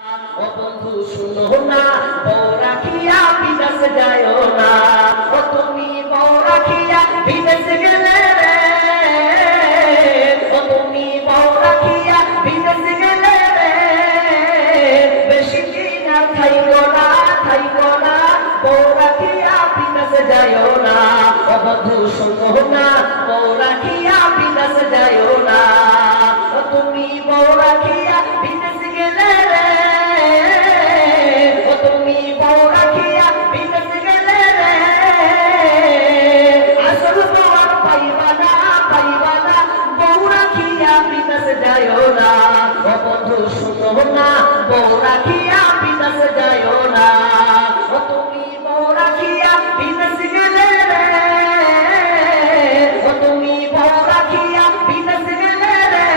ও বন্ধু, শুনো না বউ রাখিয়া বিদেশ যায় না। ও তুমি বউ রাখিয়া বিদেশ গেলে ও তুমি বউ রাখিয়া বিদেশ গেলে বেশি দিন আর থাইকো না থাইকো না বউ রাখিয়া বিদেশ যায় না। ও বন্ধু, শুনো না বিদেশ যায় না। ও বন্ধু, শুনো না বউ রাখিয়া বিদেশ যায় না। ও তুমি বউ রাখিয়া বিদেশ গেলে রে। ও তুমি বউ রাখিয়া বিদেশ গেলে রে।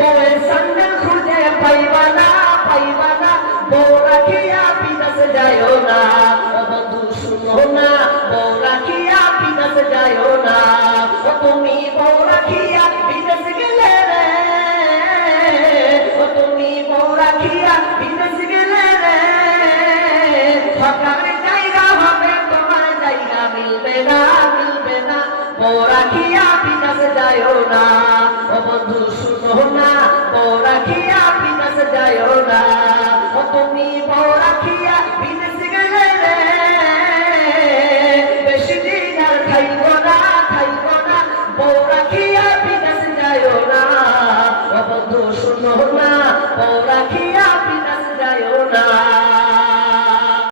বউয়ের সন্ধান খুঁজে পাইবা না পাইবা না বউ রাখিয়া বিদেশ যায় না। না রাখিয়া বিদেশ যায় না? ও বন্ধু, শুনো না বউ রাখিয়া বিদেশ যায় না? ও